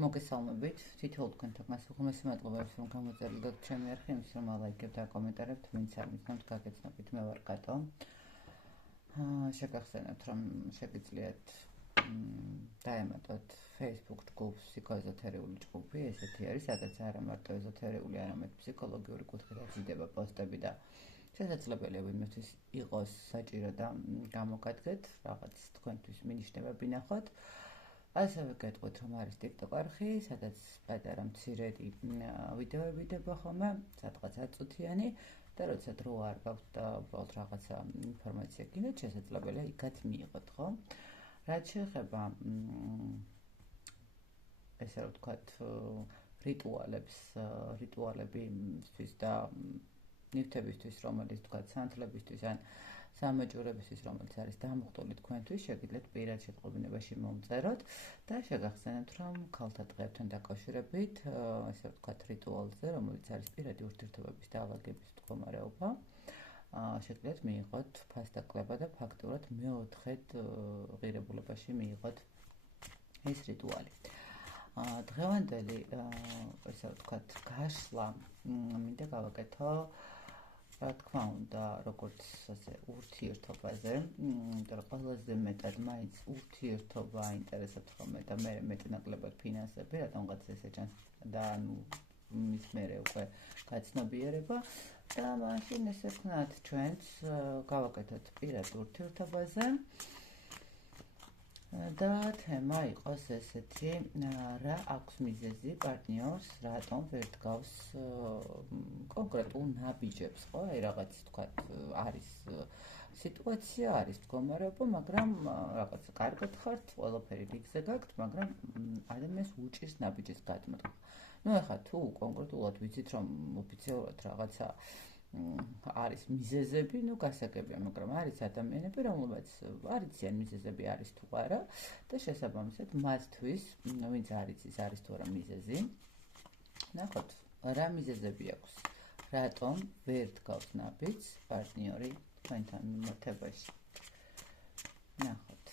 მოგესალმებით. თითოეულ თქვენთან მასუხუმესი მადლობებს რომ გამოწერილდეთ ჩემი არხი, იმის რომ ალაიქებთ და კომენტარებთ, ვინც არ მიცნობთ გაგეცნობით. მე ვარ კატო. შეგახსენებთ რომ შეგიძლიათ დაემატოთ Facebook ჯგუფს ფსიქოეზოთერიული ჯგუფი, ესეთი არის, სადაც არა მარტო ეზოთერიული, არამედ ფსიქოლოგიური კუთხით იზრდება პოსტები და შესაძლებელია ვინმესთვის იყოს საჭირო და გამოგადგეთ, რაღაც თქვენთვის მინიშნებები ნახოთ. ასევე გეტყვით რომ არის TikTok არხი, სადაც პატარა მცირედი ვიდეოები დება ხოლმე, სადღაც 10 წუთიანი და როცა დრო არ გაქვთ და უბრალოდ რაღაცა ინფორმაცია გინდათ, შესაძლებელია იქაც მიიღოთ, ხო? რაც შეეხება ესე რომ ვთქვათ რიტუალებისთვის და ნივთებისთვის, რომელიც თქვათ სანთლებისთვის ან სამაჯურებისთვის, რომელიც არის დამუხტული თქვენთვის, შეგიძლიათ პირად შეტყობინებაში მომწეროთ და შეგახსენებთ, რომ ქალთა დღეებთან დაკავშირებით, ესე ვთქვათ, რიტუალზე, რომელიც არის პირადი ურთიერთობების დაავადების მდგომარეობა, შეგიძლიათ მიიღოთ ფასდაკლება და ფაქტურად მეოთხედ ღირებულებაში მიიღოთ ეს რიტუალი. დღევანდელი, ესე ვთქვათ, გაშლა მინდა გავაკეთო რა თქმა უნდა, როგორც ასე ურთიერთობაზე, იმიტომ რომ ყველაზე მეტად მაინც ურთიერთობა აინტერესებს ხოლმე და მე მეტნაკლებად ფინანსები, რატომღაც ესე ჩანს და ანუ მის მერე უკვე გაცნობიერება და მაშინ ესე ვქნათ ჩვენც გავაკეთოთ პირად ურთიერთობაზე და თემა იყოს ესეთი, რა აქვს მიზეზი პარტნიორს, რატომ ვერ დგავს კონკრეტულ ნაბიჯებს, ხო? აი რაღაც თქვათ არის სიტუაცია, არის მდგომარეობა, მაგრამ რაღაც კარგად ხართ, ყველაფერი რიგზე გაქვთ, მაგრამ ადამიანს უჭირს ნაბიჯის გადმოტყვა. ნუ ეხლა თუ კონკრეტულად ვიცით რომ ოფიციალურად რაღაცა არის მიზეზები, ნუ გასაგებია, მაგრამ არის ადამიანები, რომლებიც არიციან მიზეზები არის თუ არა და შესაბამისად მათთვის, ვინც არიცის, არის თუ არა მიზეზი. ნახოთ, რა მიზეზები აქვს, რატომ ვერ დგავს ნაბიჯს პარტნიორი თქვენთან მიმართებაში. ნახოთ.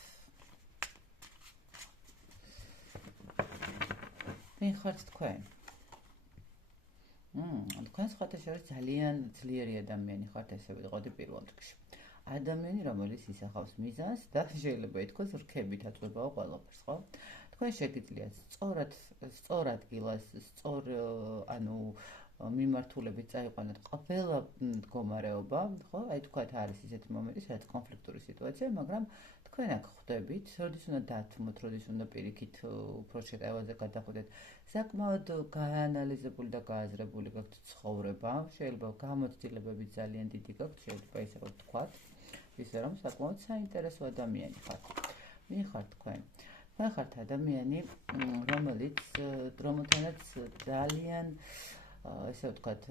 ვინ ხართ თქვენ? თქვენ სხვათა შორის ძალიან ძლიერი ადამიანი ხართ, ესე ვიტყოდი პირველ რიგში. ადამიანი, რომელიც ისახავს მიზანს და შეიძლება ითქვას რქებით აწვებაო ყველაფერს, ხო? თქვენ შეგიძლიათ სწორ ადგილას, ანუ მიმართულებით წაიყვანოთ ყველა მდგომარეობა, ხო? აი თქვათ არის ისეთი მომენტი, სადაც კონფლიქტური სიტუაცია, მაგრამ თქვენ აქ ხვდებით, როდის უნდა დათმოთ, როდის უნდა პირიქით უფრო შეტევაზე გადახვიდეთ. საკმაოდ გაანალიზებული და გააზრებული გაქვთ ცხოვრება, შეიძლება გამოცდილებები ძალიან დიდი გაქვთ, შეიძლება ისე რომ ვთქვათ, ისე რომ საკმაოდ საინტერესო ადამიანი ხართ. ვინ ხართ თქვენ? თქვენ ხართ ადამიანი, რომელთანაც ძალიან ესე ვთქვათ,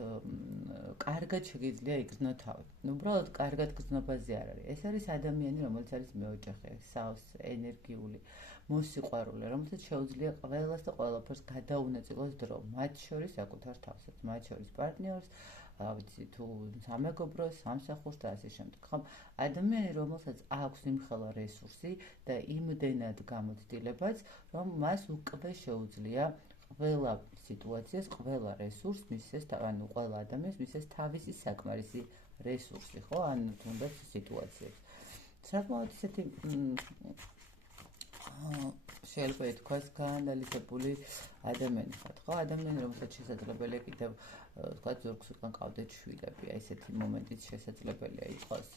კარგად შეგიძლია იგრძნო თავი. უბრალოდ კარგად გრძნობაზე არ არის. ეს არის ადამიანი, რომელიც არის მეოჯახე, სავს, ენერგიული, მოსიყვარულე, რომელსაც შეუძლია ყველას და ყველაფერს გადაუნაწილოს დრო, მათ შორის საკუთარ თავსაც, მათ შორის პარტნიორს, ვიცი თუ სამეგობროს, სამსახურს და ასე შემდეგ. ხომ, ადამიანი, რომელსაც აქვს იმხელა რესურსი და იმდენად გამოცდილებაც, რომ მას უკვე შეუძლია ყველა სიტუაციას, ყველა რესურს მისცეს, ანუ ყველა ადამიანს მისცეს თავისი საკმარისი რესურსი, ხო? ან თუნდაც სიტუაციებს. საკმაოდ ისეთი შეიძლება ითქვას გაანალიზებული ადამიანი ხართ, ხო? ადამიანი, რომელსაც შესაძლებელია კიდევ ვთქვათ ზურგს უკან ყავდეთ შვილები, აი ესეთი მომენტიც შესაძლებელია იყოს.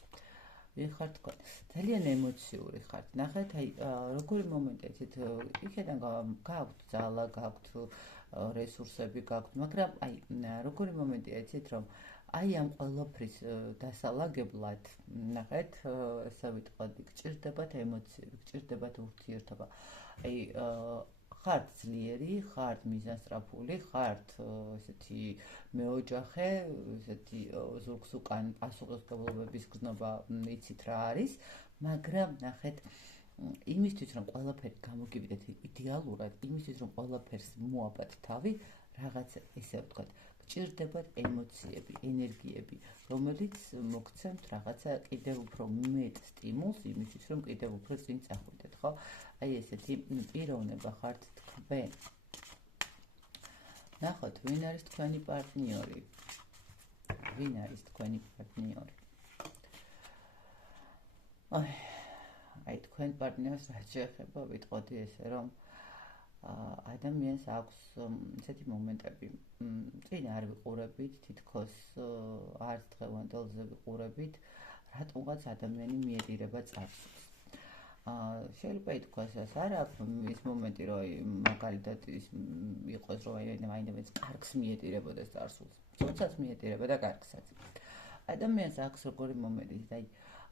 ვინ ხართ თქვენ? ძალიან ემოციური ხართ. ნახეთ, აი როგორი მომენტია, იცით, იქიდან გაქვთ ძალა, გაქვთ რესურსები, გაქვთ, მაგრამ აი როგორი მომენტია, იცით, რომ აი ამ ყველაფრის დასალაგებლად, ნახეთ, ესე ვიტყოდი, გჭირდებათ ემოციები, გჭირდებათ ურთიერთობა. აი ხართ ძლიერი, ხართ მიზანსწრაფული, ხართ ესეთი მეოჯახე, ესეთი ზურგს უკან პასუხისმგებლობების გზნობა იცით რა არის, მაგრამ ნახეთ, იმისთვის რომ ყველაფერი გამოგივიდეთ იდეალურად, იმისთვის რომ ყველაფერს მოაბათ თავი, რაღაც ესე ვთქვათ, გჭირდებათ ემოციები, ენერგიები, რომელიც მოგცემთ რაღაცა კიდევ უფრო მეტ სტიმულს იმისთვის, რომ კიდევ უფრო წინ წახვიდეთ, ხო? აი ესეთი პიროვნება ხართ თქვენ. ნახოთ, ვინ არის თქვენი პარტნიორი? ვინ არის თქვენი პარტნიორი? აი, თქვენ პარტნიორს რაც შეეხება, ვიტყოდი ესე, რომ ადამიანს აქვს ესეთი მომენტები, წინ არ ვიყურებით, თითქოს არც დღევანდელზე ვიყურებით, რატომღაც ადამიანი მიედინება წარსულს. შეიძლება ითქვას, არ აქვს ის მომენტი, რომ მაგალითად ის იყოს, რომ აინდამაინც კარგს მიედინებოდეს წარსულს, ცოტაც მიედინება და კარგსაც. ადამიანს აქვს როგორი მომენტი, აი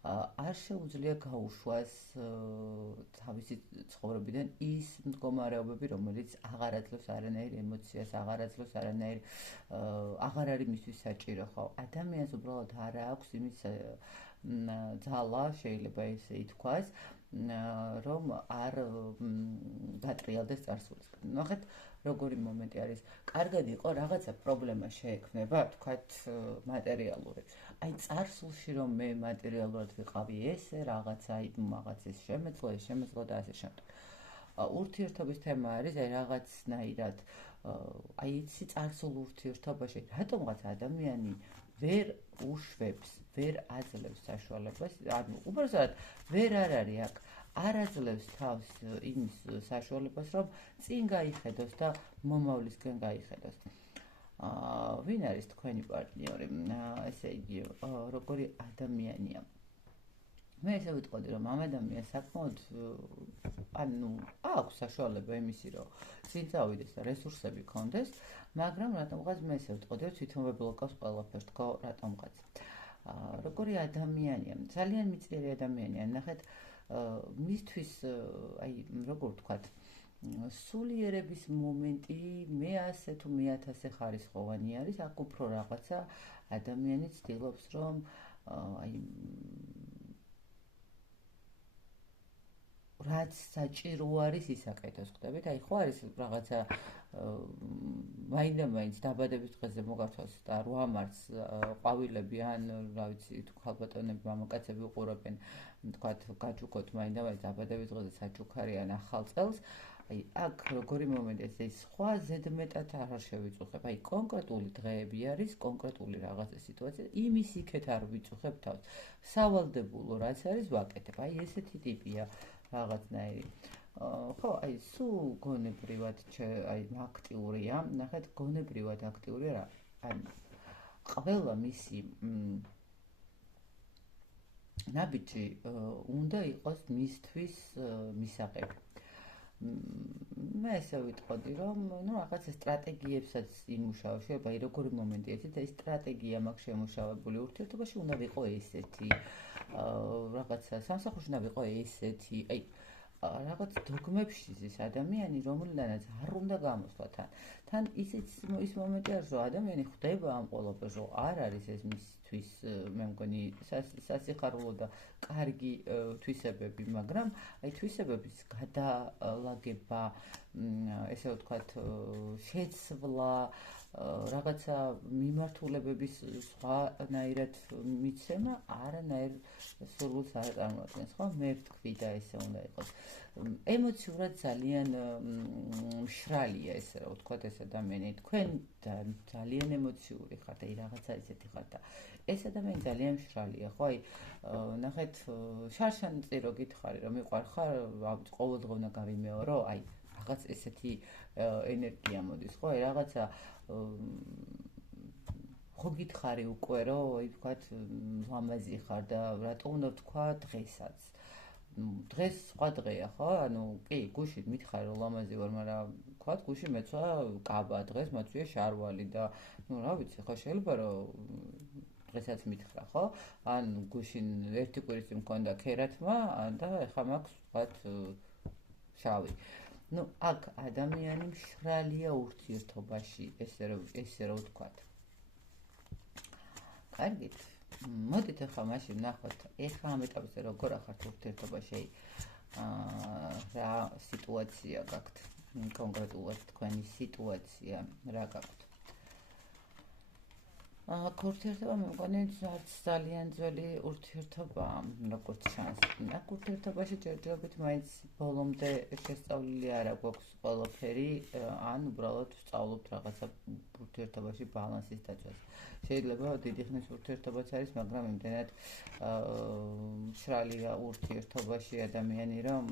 არ შეუძლია გაუშვას თავისი ცხოვრებიდან ის მდგომარეობები, რომელიც აღარ აძლევს არანაირ ემოციას, აღარ აძლევს არანაირ აღარ არის მისთვის საჭირო, ხო? ადამიანს უბრალოდ არ აქვს იმის ძალა, შეიძლება ესე ითქვას, რომ არ გატრიალდეს წარსულისგან. ნახეთ, როგორი მომენტი არის. კარგად იყო რაღაცა პრობლემა შეექმნება, თქვათ მატერიალური. აი წარსულში რომ მე მატერიალურად ვიყავი ესე, რაღაცა მაგაცის შემეძლო და ასე შემდეგ. ურთიერთობის თემა არის აი რაღაცნაირად აი იცი წარსულ ურთიერთობაში რატომღაც ადამიანი ვერ უშვებს, ვერ აძლევს საშუალებას, ანუ უბრალოდ ვერ არის აქ არ აძლევს თავს იმის საშუალებას, რომ წინ გაიხედოს და მომავლისკენ გაიხედოს. ვინ არის თქვენი პარტნიორი? ესე იგი, როგორი ადამიანია? მე ესე ვიტყოდი, რომ ამ ადამიანს საკმაოდ ანუ აქვს საშუალება იმისი, რომ წინ წავიდეს და რესურსები ჰქონდეს, მაგრამ რატომღაც მე ესე ვიტყოდი, რომ თვითონ ვებლოკავს ყველაფერს, თქო, რატომღაც. როგორი ადამიანია? ძალიან მიწიერი ადამიანია. ნახეთ, მისთვის აი როგორ ვთქვათ, სულიერების მომენტი მე 100 თუ მე 1000 ხარისხოვანი არის, აქ უფრო რაღაცა ადამიანი ცდილობს, რომ აი რაც საჭირო არის ისაკეთოს, ხდებით? აი ხო არის რაღაცა მაინდა-მაინც დაბადების დღეზე მოგართვას და 8 მარტს ყვავილები ან რა ვიცი თუ ხალბატონები მამაკაცები უყურებენ, თქვათ გაჩუქოთ მაინდა-მაინც დაბადების დღეზე საჩუქარი ან ახალ წელს. აი აქ როგორი მომენტია, ეს სხვა ზედმეტად არ შევიწუხებ. აი კონკრეტული დღეები არის, კონკრეტული რაღაცა სიტუაცია, იმის იქეთ არ ვიწუხებ თავს. სავალდებულო რაც არის ვაკეთებ. აი ესეთი ტიპია რაღაცნაირი. ხო, აი სულ გონებრივად აი აქტიურია. ნახეთ, გონებრივად აქტიურია რა. ანუ ყველა მისი ნაბიჯი უნდა იყოს მისთვის მისაღები. მე ესე ვიტყოდი, რომ რაღაცა სტრატეგიებსაც იმუშავა, შეიძლება აი როგორი მომენტია, ეს სტრატეგია მაქვს შემუშავებული ურთიერთობაში, უნდა ვიყო ესეთი. რაღაცა სამსახურში უნდა ვიყო ესეთი. აი რაღაც დოგმებში ზის ადამიანი, რომელთანაც არ უნდა გამოსვლა თან ისიც ის მომენტი არის, რომ ადამიანი ხვდება ამ ყველაფერს, რომ არ არის ეს მისთვის, მე მგონი, სასიხარულო და კარგი თვისებები, მაგრამ აი თვისებების გადალაგება, ესე ვთქვათ, შეცვლა, რაღაცა მიმართულებების სხვანაირად მიცემა არანაირ სურვილს არ წარმოადგენს, ხო? მე ვთქვი და ესე უნდა იყოს. ემოციურად ძალიან მშრალია, ესე რა ვთქვათ, ეს ადამიანი. თქვენ ძალიან ემოციური ხართ, აი რაღაცა ისეთი ხართ და ეს ადამიანი ძალიან მშრალია, ხო? აი ნახეთ, შარშანწი რო გითხარი, რომ მიყვარხარ, ყოველდღე უნდა გავიმეორო, აი რაღაც ესეთი ენერგია მოდის, ხო? აი რაღაცა ხო გითხარი უკვე, რომ აი ვთქვათ, ლამაზი ხარ და რატო უნდა ვთქვა დღესაც. დღეს სხვა დღეა, ხო? ანუ კი, გუშინ მითხარი რომ ლამაზი ვარ, მაგრამ ვთქვათ, გუშინ მეცვა კაბა, დღეს მაწვია შარვალი და რა ვიცი, ხო შეიძლება რომ დღესაც მითხრა, ხო? ან გუშინ ერთი კვირის წინ მქონდა ქერათმა და ეხლა მაქვს ვთქვათ შავი. აქ ადამიანი მშრალია ურთიერთობაში, ესე რომ ვთქვათ. კარგით, მოდით ახლა მაშინ ნახოთ, ეხლა ამ ეტაპზე როგორ ახართ ურთიერთობაში, რა სიტუაცია გაქვთ, კონკრეტულად თქვენი სიტუაცია რა გაქვთ. აქ ურთიერთობა მე მგონი არც ძალიან ძველი ურთიერთობაა, როგორც ჩანს. აქ ურთიერთობაში ჯერჯერობით მაინც ბოლომდე შესწავლილი არ აქვს ყველაფერი, ან უბრალოდ ვსწავლობთ რაღაცა ურთიერთობაში ბალანსის დაცვას. შეიძლება დიდი ხნის ურთიერთობაც არის, მაგრამ იმდენად მშრალია ურთიერთობაში ადამიანი, რომ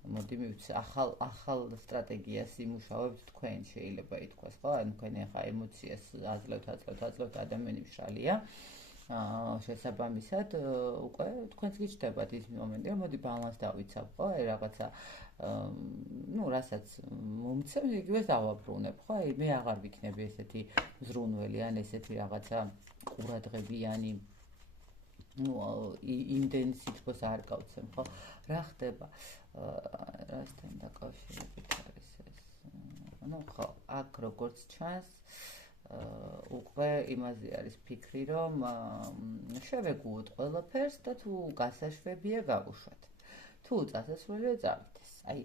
მოდი მივცე ახალ სტრატეგიას იმუშავებთ თქვენ, შეიძლება ითქვას, ხო? ან თქვენ ახლა ემოციას აძლევთ, ადამიანი მშრალია. შესაბამისად, უკვე თქვენს გიჩნდებათ ის მომენტი, რომ მოდი ბალანს დავიცავ, ხო? რაღაცა რასაც მომცემ, იგივეს დავაბრუნებ, ხო? მე აღარ ვიქნები ესეთი ზრუნველი ან ესეთი რაღაცა ყურადღებიანი იმდენ სიტყვას არ გავცემ, ხო? რა ხდება? რასთან დაკავშირებით არის ეს? ხო, აქ როგორც ჩანს, უკვე იმაზე არის ფიქრი, რომ შევეგუოთ ყველაფერს და თუ გასაშვებია გავუშვათ. თუ წასასვლელია წავითეს. აი,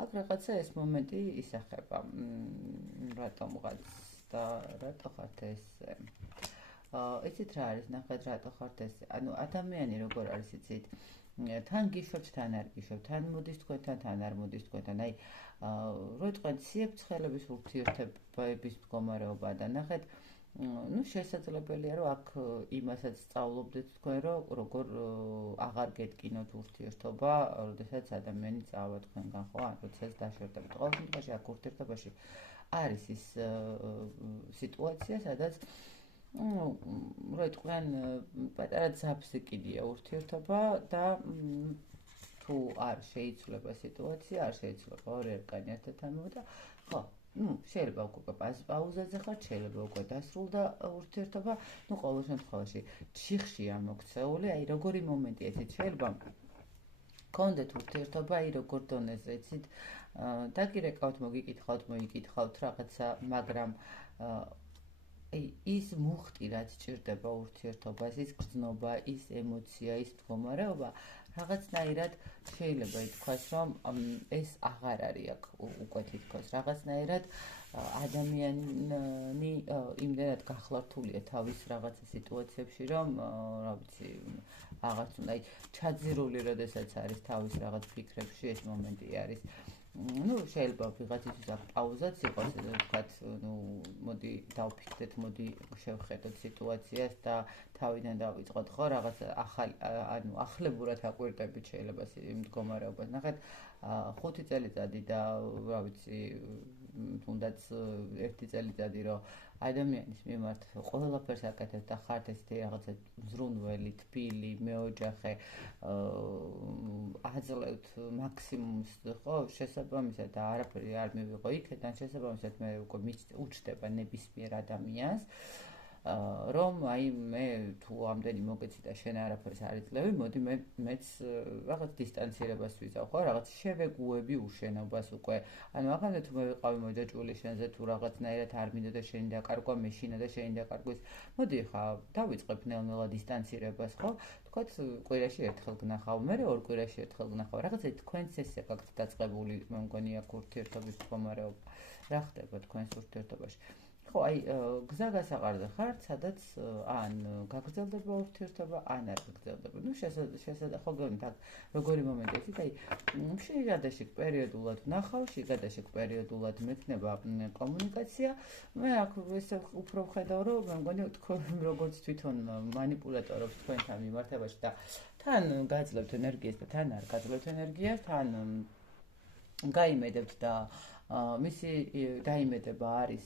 აქ რაღაცა ეს მომენტი ისახება. რატომღაც და რატო ხართ ესე? იცით რა არის, ნახეთ რატო ხართ ესე? ანუ ადამიანი როგორ არის იცით? თან გიშვებთ, თან არ გიშვებთ, თან მოდის თქვენთან, თან არ მოდის თქვენთან. აი, რო იტყვეთ სიებცხელების ურთიერთობების მდგომარეობა და ნახეთ, შესაძლებელია, რომ აქ იმასაც სწავლობდეთ თქვენ, რომ როგორ აღარ გეტკინოთ ურთიერთობა, როდესაც ადამიანი წავა თქვენგან, ხო? ან როდესაც დაშორდებთ. ყოველ შემთხვევაში აქ ურთიერთობაში არის ის სიტუაცია, სადაც რო იტყვიან პატარა ძაბზე კიდია ურთიერთობა და თუ არ შეიცვლება სიტუაცია, არ შეიცვლება ორი ერთგანი ერთად ამბობა და ხო, შეიძლება უკვე პაუზაზე ხართ, შეიძლება უკვე დასრულდა ურთიერთობა, ყოველ შემთხვევაში ჩიხშია მოქცეული, აი როგორი მომენტია იცით, შეიძლება გქონდეთ ურთიერთობა, აი როგორ დონეზე იცით, დაგირეკავთ, მოგიკითხავთ, მოიკითხავთ რაღაცა, მაგრამ ის მუხტი, რაც ჭირდება ურთიერთობას, ის გრძნობა, ის ემოცია, ის მდგომარეობა, რაღაცნაირად შეიძლება ითქვას, რომ ეს აღარ არის აქ უკვე თითქოს. რაღაცნაირად ადამიანი იმდენად გახლართულია თავის რაღაცა სიტუაციებში, რომ რა ვიცი, აღარც უნდა ჩაძირული, როდესაც არის თავის რაღაც ფიქრებში, ეს მომენტი არის. შეიძლება ვიღაცისთვის აქ პაუზაც იყოს, ვთქვათ, მოდი დავფიქრდეთ, მოდი შევხედოთ სიტუაციას და თავიდან დავიწყოთ, ხო, რაღაც ახლებურად აკვირდებით შეიძლება იმ მდგომარეობას. ნახეთ, 5 წელიწადი და რა ვიცი, თუნდაც 1 წელიწადი, რომ ადამიანის მიმართ ყველაფერს აკეთებთ და ხართ ესეთი რაღაცა ზრუნველი, თბილი, მეოჯახე, აძლევთ მაქსიმუმს, ხო, შესაბამისად არაფერი არ მივიღო იქიდან, შესაბამისად მე უკვე უჩნდება ნებისმიერ ადამიანს, რომ აი მე თუ ამდენი მოგეცი და შენ არაფერს არ იძლევი, მოდი მეც რაღაც დისტანცირებას ვიზავ, ხო, რაღაც შევეგუები უშენობას უკვე. ანუ ახლა თუ მე ვიყავი მოჯაჭვული შენზე, თუ რაღაცნაირად არ მინდა და შენი დაკარგვა, მეშინა და შენი დაკარგვის, მოდი ხა დავიწყებ ნელ-ნელა დისტანცირებას, ხო? თქვათ კვირაში ერთხელ გნახავ, მე ორ კვირაში ერთხელ გნახავ. რაღაცა თქვენც ესე გაქვთ დაწყებული, მე მგონი აქ ურთიერთობის მდგომარეობა. რა ხდება თქვენს ურთიერთობაში? ხო, აი, გზა გასაყარზე ხართ, სადაც ან გაგრძელდება ურთიერთობა, ან არ გაგრძელდება. ხო, გონით აქ როგორი მომენტია, იცით, აი, შიგადაშიგ პერიოდულად ვნახავ, შიგადაშიგ პერიოდულად მექნება კომუნიკაცია. მე აქ ესე უფრო ვხედავ, რომ მე მგონი თქვენ როგორც თვითონ მანიპულატორობს თქვენთან მიმართებაში და თან გაძლევთ ენერგიას და თან არ გაძლევთ ენერგიას, თან გაიმედებთ და მისი დაიმედება არის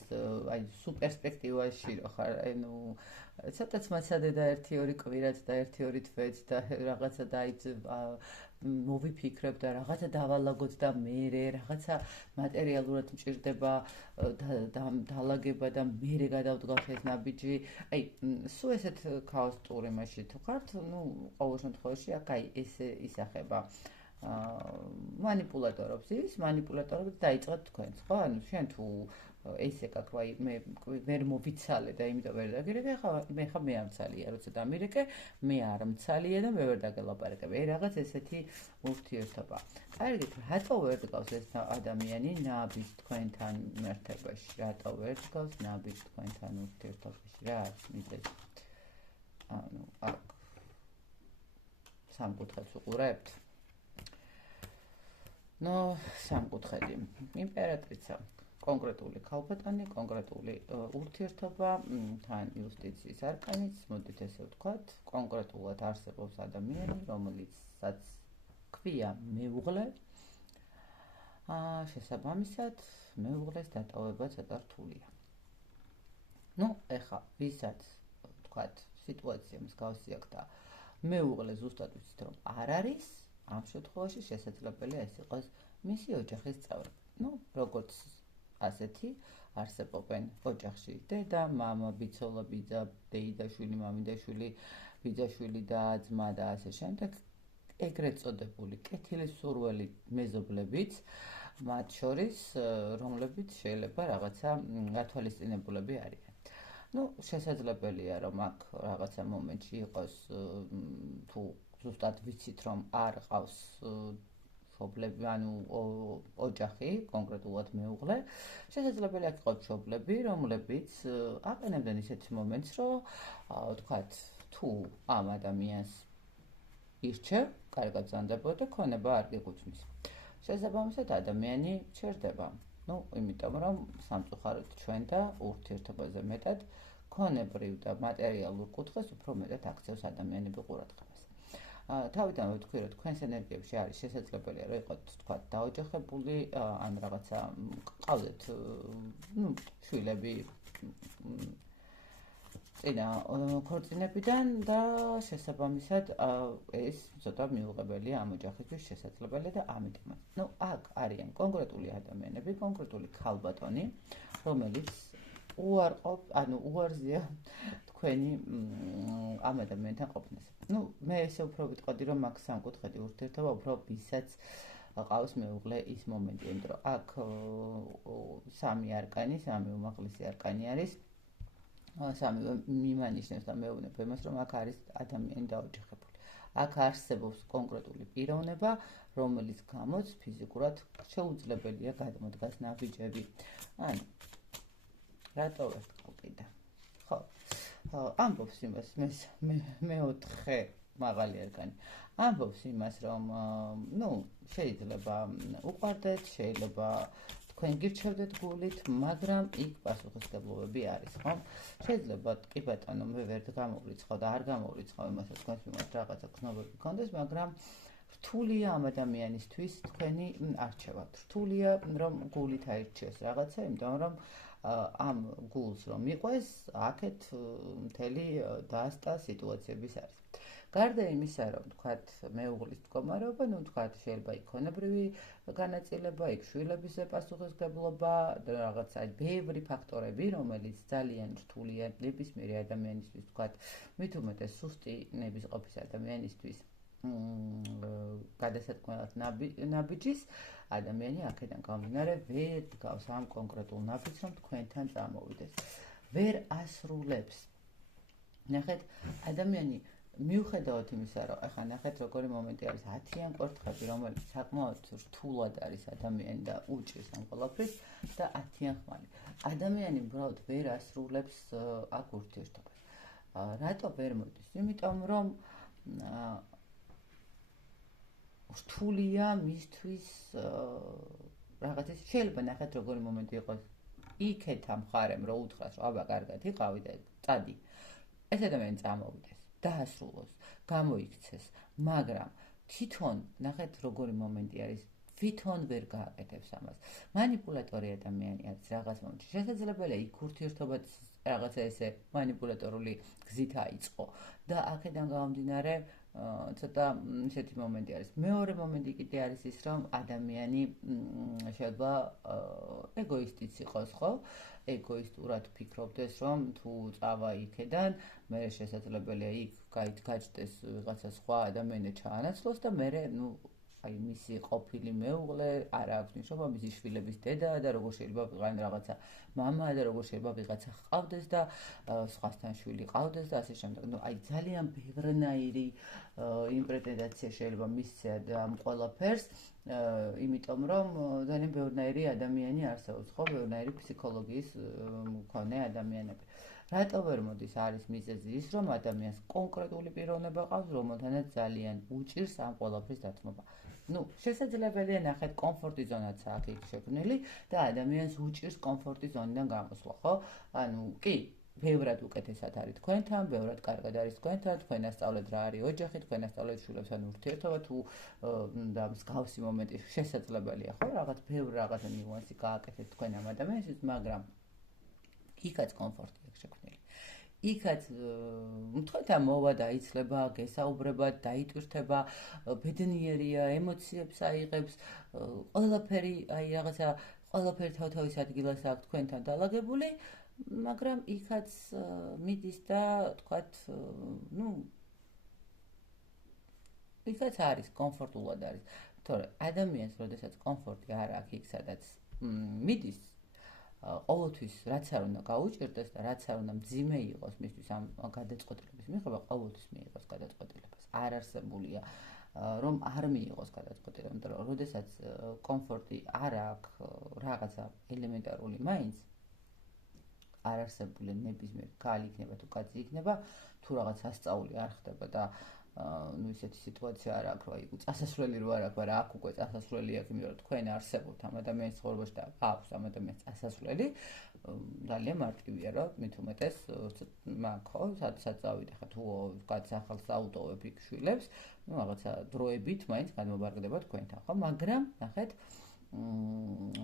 აი სუპერსპექტივაში რო ხარ, ცოტაც მაცადე და 1-2 კვირაც და 1-2 თვეც და რაღაცა დაიც მოვიფიქრებ და რაღაცა დავალაგოთ და მერე რაღაცა მატერიალურად მჭირდება დალაგება და მერე გადავდგავთ ეს ნაბიჯი. აი, სულ ესეთ ქაოსტური მასში თუ ხართ, ყოველ შემთხვევაში აქ აი ესე ისახება. манипулаторობს ის, манипулატორებს დაიწყოთ თქვენს, ხო? ანუ შენ თუ ესე კაკვაი მე ვერ მოვიცალე და იმიტომ ვერ დაგირეკე, ხა მე ამცალია, როცა დამირეკე, მე არ მცალია და მე ვერ დაგელაპარაკებ. რაღაც ესეთი ურთიერთობა. კარგი, რატო ვერ დგავს ეს ადამიანი ნაბიჯ თქვენთან მართებაში? რატო ვერ დგავს ნაბიჯ თქვენთან ურთიერთობაში? რა არის მიზეზი? ანუ აქ სამკუთხედს უყურებთ? სამკუთხედი. იმპერატრიცა, კონკრეტული ქალბატონი, კონკრეტული ურთიერთობა, თან იუსტიციის არკანიც, მოდით ესე ვთქვათ, კონკრეტულად არსებობს ადამიანი, რომელიცაც ქვია მეუღლე. შესაბამისად, მეუღლეს დატოვება ცოტა რთულია. ეხა, ვისაც ვთქვათ, სიტუაცია მსგავსი აქვს და მეუღლე ზუსტად ვიცით, რომ არ არის, ამ შემთხვევაში შესაძლებელია ეს იყოს მისი ოჯახის წევრი. როგორც ასეთი არსებობენ ოჯახში დედა, მამა, ბიცოლა, ბიძა, დეიდაშვილი, მამიდაშვილი, ბიძაშვილი და ძმა და ასე შემდეგ, ეგრეთ წოდებული კეთილსურველი მეზობლებიც, მათ შორის, რომლებიც შეიძლება რაღაცა გათვალისწინებულები არიან. შესაძლებელია, რომ აქ რაღაცა მომენტში იყოს, თუ ზუსტად ვიცით, რომ არ ყავს მშობლები, ანუ ოჯახი, კონკრეტულად მეუღლე, შესაძლებელია აქ იყოს მშობლები, რომლებიც აყენებდნენ ისეთ მომენტს, რომ ვთქვათ, თუ ამ ადამიანს ირჩევ, კარგად ზანდებოდა და ქონება არ გიგუძმის. შესაბამისად, ადამიანი ჩერდება. იმიტომ რომ სამწუხაროდ ჩვენ და ურთიერთობაზე მეტად ქონებრივ და მატერიალურ კუთხეს უფრო მეტად აქცევს ადამიანები ყურადღებას. თავიდან ვთქვი, რომ თქვენს ენერგიებში არის შესაძლებელია, რომ იყოთ, თქვათ, დაოჯახებული, ან რაღაცა ყავდეთ, შვილები წინა ქორწინებიდან და შესაბამისად ეს ცოტა მიუღებელია ამ ოჯახისთვის შესაძლებელია და ამიტომაც. აქ არიან კონკრეტული ადამიანები, კონკრეტული ქალბატონი, რომელიც უარზია თქვენი ამ ადამიანთან ყოფნას. მე ესე უფრო ვიტყოდი, რომ აქ სამკუთხედი ურთიერთობა უფრო ვისაც ყავს მეუღლე ის მომენტი, იმიტომ რომ აქ სამი არკანი, სამი უმაღლესი არკანი არის. სამივე მიმანიშნებს და მეუბნება იმას, რომ აქ არის ადამიანი დაოჯახებული. აქ არსებობს კონკრეტული პიროვნება, რომელიც გამოც ფიზიკურად შეუძლებელია გადმოდგას ნაბიჯები. ანუ რატო ვერ გყიდა? ხო, ამბობს იმას, მეოთხე მაღალი არკანი. ამბობს იმას, რომ შეიძლება უყვარდეთ, შეიძლება თქვენ გირჩევდეთ გულით, მაგრამ იქ პასუხისმგებლობები არის, ხო? შეიძლება კი ბატონო, მე ვერ გამოვრიცხავ და არ გამოვრიცხავ იმას, რომ თქვენს მიმართ რაღაცა გრძნობები გქონდეს, მაგრამ რთულია ამ ადამიანისთვის თქვენი არჩევა. რთულია, რომ გულით აირჩიოს რაღაცა, იმიტომ რომ ამ გულს რომ მიყვეს, აქეთ მთელი დასტა სიტუაციების არის. გარდა იმისა, რომ თქვათ მეუღლის მდგომარეობა, თქვათ შეიძლება იქონებრივი განაწილება, იქ შვილების პასუხისმგებლობა, რაღაცა ბევრი ფაქტორები, რომელიც ძალიან რთულია ნებისმიერი ადამიანისთვის, თქვათ, მით უმეტეს სუსტი ნებისყოფის ადამიანისთვის გადასატყმელად ნაბიჯის, ადამიანი აქედან გამომდინარე ვერ დგავს ამ კონკრეტულ ნაბიჯს, რომ თქვენთან წამოვიდეს. ვერ ასრულებს. ნახეთ, ადამიანი მიუხედავად იმისა, რომ ახლა ნახეთ როგორი მომენტი არის 10-იან კვერთხები, რომელიც საკმაოდ რთულად არის ადამიანი და უჭირს ამ ყველაფრის და 10-იან ხმალი. ადამიანი უბრალოდ ვერ ასრულებს აქ ურთიერთობას. რატო ვერ მოდის? იმიტომ რომ რთულია მისთვის რაღაცის შეიძლება ნახეთ როგორი მომენტი იყოს იქეთ ამ ხარემ რო უთხრას რომ აბა კარგად იყავი და წადი. ეს ადამიანი წამოვიდეს. დაასრულოს, გამოიქცეს, მაგრამ თვითონ ნახეთ როგორი მომენტი არის, თვითონ ვერ გააკეთებს ამას. манипуляტორი ადამიანი არის რაღაც მომენტში. შესაძლებელია იქ ურთიერთობა რაღაცა ესე манипуляტორული გზით აიწყო და აქედან გამომდინარე ცოტა ისეთი მომენტი არის. მეორე მომენტი კიდე არის ის, რომ ადამიანი შეიძლება ეგოისტიც იყოს, ხო? ეგოისტურად ფიქრობდეს, რომ თუ წავა იქედან, მე შესაძლებელია იქ გაიჩნდეს ვიღაცა სხვა ადამიანი ჩაანაცვლოს და მე აი მისი ყოფილი მეუღლე არ აქვს ნიშნობა, მისი შვილების დედაა და როგორ შეიძლება ვიყავენ რაღაცა მამაა და როგორ შეიძლება ვიღაცა ჰყავდეს და სხვასთან შვილი ყავდეს და ასე შემდეგ. ნუ აი ძალიან ბევრნაირი ინტერპრეტაცია შეიძლება მისცეთ ამ ყველაფერს, იმიტომ რომ ძალიან ბევრნაირი ადამიანი არსებობს, ხო, ბევრნაირი ფსიქოლოგიის მქონე ადამიანები. რატო ვერ მოდის არის მიზეზი ის, რომ ადამიანს კონკრეტული პიროვნება ყავს, რომელთანაც ძალიან უჭირს ამ ყველაფრის დათმობა. ნუ შესაძლებელია ნახეთ კომფორტის ზონაც აქ იქ შექმნილი და ადამიანს უჭირს კომფორტის ზონიდან გამოსვლა, ხო? ანუ კი, ბევრად უკეთესად არის თქვენთან, ბევრად კარგად არის თქვენთან, თქვენ ასწავლეთ რა არის ოჯახი, თქვენ ასწავლეთ შვილებთან ურთიერთობა თუ და მსგავსი მომენტი შესაძლებელია, ხო? რაღაც ბევრ რაღაცა ნიუანსი გააკეთეთ თქვენ ამ ადამიანისთვის, მაგრამ იქაც კომფორტი აქვს შექმნილი. იქაც თქვენთან მოვა დაიცლება, გესაუბრება, დაიტვირთება, ბედნიერია, ემოციებს აიღებს, ყველაფერი, აი რაღაცა ყველაფერი თავის ადგილას აქვს თქვენთან დალაგებული, მაგრამ იქაც მიდის და თქვათ, ნუ იქაც არის, კომფორტულად არის. თორე ადამიანს, როდესაც კომფორტი არ აქვს იქ, სადაც მიდის, ყოველთვის რაც არ უნდა გაუჭირდეს და რაც არ უნდა მძიმე იყოს მისთვის ამ გადაწყვეტილების მიღება, ყოველთვის მიიღოს გადაწყვეტილებას. არ არსებულია რომ არ მიიღოს გადაწყვეტილება, იმიტომ რომ როდესაც კომფორტი არ აქვს რაღაცა ელემენტარული მაინც არ არსებული ნებისმიერ ქალი იქნება თუ კაცი იქნება, თუ რაღაც სასწაული არ ხდება და ნუ ისეთი სიტუაცია არ აქვს, რომ აი წასასვლელი რო არ აქვს, მაგრამ აქ უკვე წასასვლელი აქვს, იმიტომ რომ თქვენ არსებობთ ამ ადამიანის ცხოვრებაში და აქვს ამ ადამიანის წასასვლელი, ძალიან მარტივია, რომ მით უმეტეს მაგ ხო, სადაც წავიდე ხა თუ კაც ახალს აუტოვებ იქ შვილებს, ნუ რაღაცა დროებით მაინც გადმობარგდება თქვენთან, ხო, მაგრამ ნახეთ,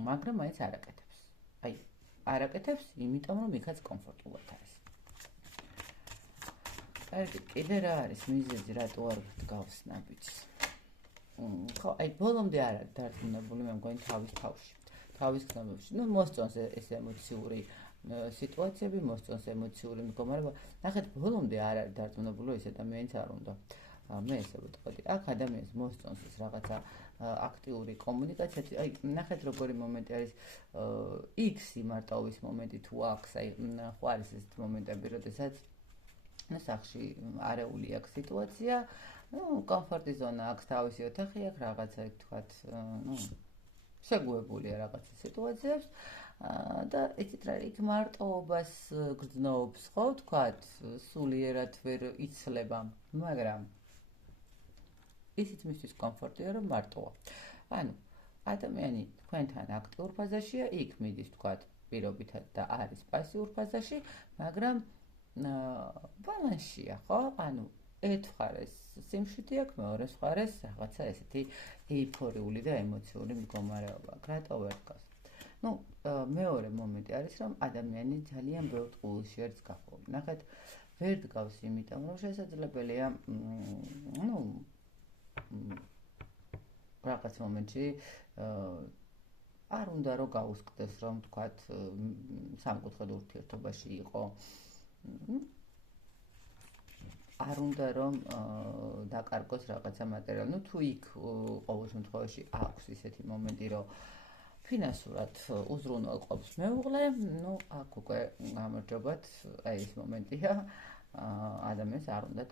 მაგრამ მაინც არ აკეთებს. აი არ აკეთებს, იმიტომ რომ იქაც კომფორტულად არის. კიდე რა არის მიზეზი, რატო არ გავს ნაბიჯს? ხო, აი ბოლომდე არ არის დარწმუნებული, მე მგონი თავის ხმებში. ნუ მოსწონს ეს ემოციური სიტუაციები, მოსწონს ემოციური მდგომარეობა. ნახეთ, ბოლომდე არ არის დარწმუნებული, ეს ადამიანიც არ უნდა. მე ესე ვიტყოდი, აქ ადამიანს მოსწონს ეს რაღაცა აქტიური კომუნიკაცია. აი, ნახეთ როგორი მომენტი არის, X მარტოვის მომენტი თუ აქვს, აი, ხო არის ეს მომენტები, როდესაც სახში არეული აქვს სიტუაცია, ნუ კომფორტის ზონა აქვს, თავისი ოთახი აქვს, რაღაცა თქვათ, ნუ შეგუებულია რაღაცა სიტუაციებს და იცით რა, იქ მარტოობას გრძნობს, ხო, თქვათ, სულიერად ვერ იცლება, მაგრამ ისიც მისთვის კომფორტია, რომ მარტოა. ანუ ადამიანი თქვენთან აქტიურ ფაზაშია, იქ მიდის, თქვათ, პირობითად და არის პასიურ ფაზაში, მაგრამ ბალანსია, ხო? ანუ ერთ მხარეს სიმშვიდე აქვს, მეორე მხარეს რაღაცა ესეთი ეიფორიული და ემოციური მდგომარეობა. რატო ვერ გავს? ნუ მეორე მომენტი არის, რომ ადამიანი ძალიან ბევრ ტყუილში არის გახურული. ნახეთ, ვერ გავს, იმიტომ რომ შესაძლებელია, ნუ რაღაც მომენტში არ უნდა რომ გაუსკდეს, რომ თქვათ სამკუთხედ ურთიერთობაში იყო. არ უნდა რომ დაკარგოს რაღაცა მატერიალი. ნუ თუ იქ ყოველ შემთხვევაში აქვს ისეთი მომენტი, რომ ფინანსურად უზრუნველყოფს მეუღლე, ნუ აქ უკვე გამარჯობათ, აი ეს მომენტია. ადამიანს არ უნდა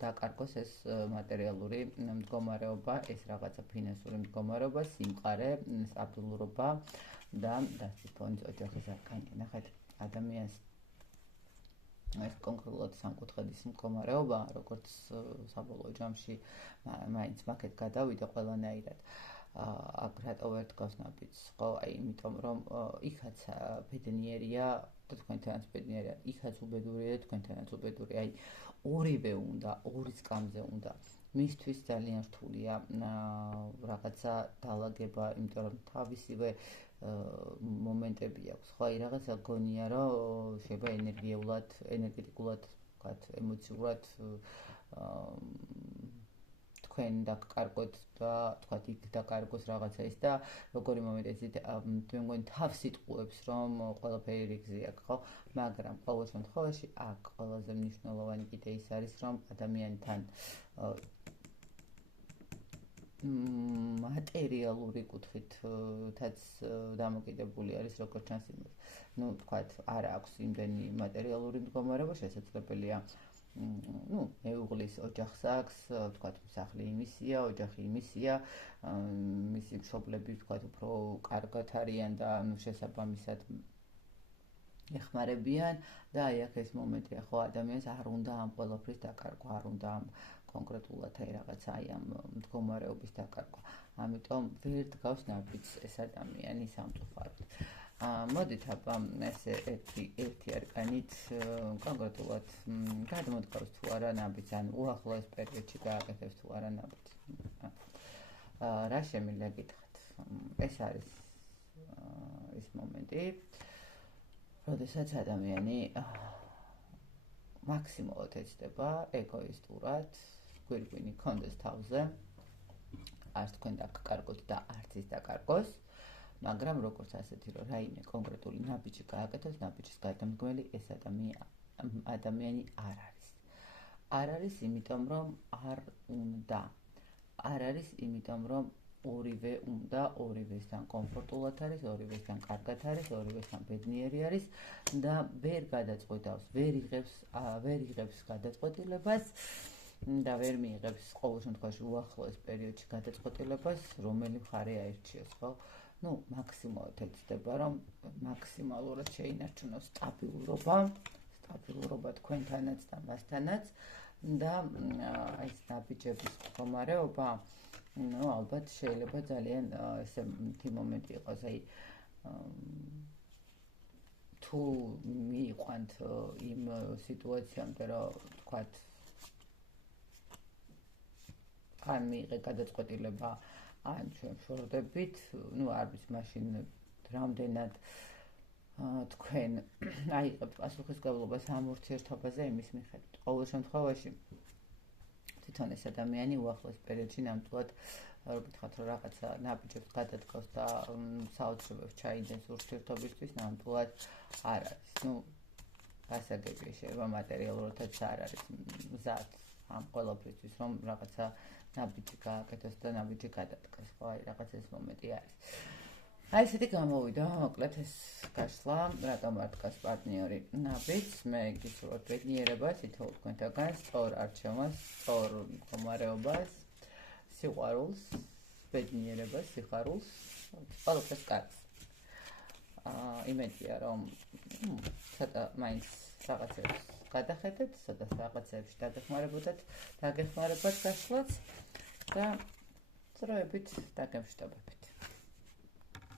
დაკარგოს ეს მატერიალური მდგომარეობა, ეს რაღაცა ფინანსური მდგომარეობა, სიმყარე, სტაბილურობა და დასწრფონის ოჯახის არქანი. ნახეთ, ადამიანს ეს კონკრეტულად სამკუთხედის მდგომარეობა, როგორც საბოლოო ჯამში მაინც მაგეთ გადავიდა ყველანაირად. აქ რატო ვერ დგავს ნაბიჯს, ხო, აი იმიტომ რომ იქაც ბედნიერია და თქვენთანაც ბედნიერია, იქაც უბედურია და თქვენთანაც უბედურია, აი ორივე უნდა, ორი სკამზე უნდა. მისთვის ძალიან რთულია რაღაცა დალაგება, იმიტომ რომ თავისივე მომენტები აქვს, ხო, აი რაღაცა გონია, რომ შეიძლება ენერგეტიკულად, ვთქვათ, ემოციურად თქვენ დაკარგოთ და თქვათ იქ დაკარგოს რაღაცა ის და როგორი მომენტი მე მგონი თავს იტყუებს, რომ ყველაფერი რიგზია, ხო? მაგრამ ყოველ შემთხვევაში აქ ყველაზე მნიშვნელოვანი კიდე ის არის, რომ ადამიანთან მატერიალური კუთხითაც დამოკიდებული არის, როგორც ჩანს იმას. თქვათ, არ აქვს იმდენი მატერიალური მდგომარეობა, შესაძლებელია მეუღლის ოჯახს აქვს, თქვათ, სახლი იმისია, ოჯახი იმისია, მისი მშობლები, თქვათ, უფრო კარგად არიან და შესაბამისად ეხმარებიან და აი აქ ეს მომენტია, ხო, ადამიანს არ უნდა ამ ყველაფრის დაკარგვა, არ უნდა ამ კონკრეტულად აი რაღაცა აი ამ მდგომარეობის დაკარგვა. ამიტომ ვერ დგავს ნაბიჯს ეს ადამიანი სამწუხაროდ. მოდით აბა ესე ერთი არკანით კონკრეტულად გადმოდგავს თუ არა ნაბიჯს, ან უახლოეს პერიოდში გააკეთებს თუ არა ნაბიჯს. რა შემიძლია გითხრათ? ეს არის ის მომენტი, როდესაც ადამიანი მაქსიმალურად ეცდება ეგოისტურად, გვირგვინი კონდეს თავზე, არც თქვენ დაკარგოთ და არც ის დაკარგოს, მაგრამ როგორც ასეთი, რომ რაიმე კონკრეტული ნაბიჯი გააკეთოს, ნაბიჯის გადამდგმელი ეს ადამიანი არ არის. არ არის, იმიტომ რომ არ უნდა. არ არის, იმიტომ რომ ორივე უნდა, ორივესთან კომფორტულად არის, ორივესთან კარგად არის, ორივესთან ბედნიერი არის და ვერ გადაწყვეტავს, ვერ იღებს გადაწყვეტილებას და ვერ მიიღებს ყოველ შემთხვევაში უახლოეს პერიოდში გადაწყვეტილებას, რომელი მხარე აირჩიოს, ხო? მაქსიმალურად ეცდება, რომ მაქსიმალურად შეინარჩუნოს სტაბილურობა თქვენთანაც და მასთანაც და ეს ნაბიჯების მდგომარეობა ალბათ შეიძლება ძალიან ესეთი მომენტი იყოს, აი თუ მიიყვანთ იმ სიტუაციამდე, რომ თქვათ ან მიიღე გადაწყვეტილება, ან ჩვენ ვშორდებით, არ ვიცი, მაშინ რამდენად თქვენ აიღებთ პასუხისმგებლობას ამ ურთიერთობაზე იმის მიხედვით. ყოველ შემთხვევაში თვითონ ეს ადამიანი უახლოეს პერიოდში ნამდვილად ვთქვათ, რომ რაღაცა ნაბიჯებს გადადგავს და საოცრებებს ჩაიდენს ურთიერთობისთვის, ნამდვილად არ არის. გასაგებია, შეიძლება მატერიალურადაც არ არის მზად ამ ყველაფრისთვის, რომ რაღაცა ნაბიჯი გააკეთოს და ნაბიჯი გადადგეს, ხო, აი რაღაც ეს მომენტი არის. აი ესეთი გამოვიდა, მოკლედ ეს გასვლა, რატომ არ დგას პარტნიორი ნაბიჯს, მე გისურვებთ ბედნიერებას, თითოეულ თქვენთაგანს, სწორ არჩევანს, სწორ მდგომარეობას, სიყვარულს, ბედნიერებას, სიხარულს, ყველაფერს კარგს. იმედია, რომ ცოტა მაინც რაღაცებს გადახედეთ, ცოტა რაღაცებში დაგეხმარებათ გასვლაც და წრეებით დაგემშვიდობებით.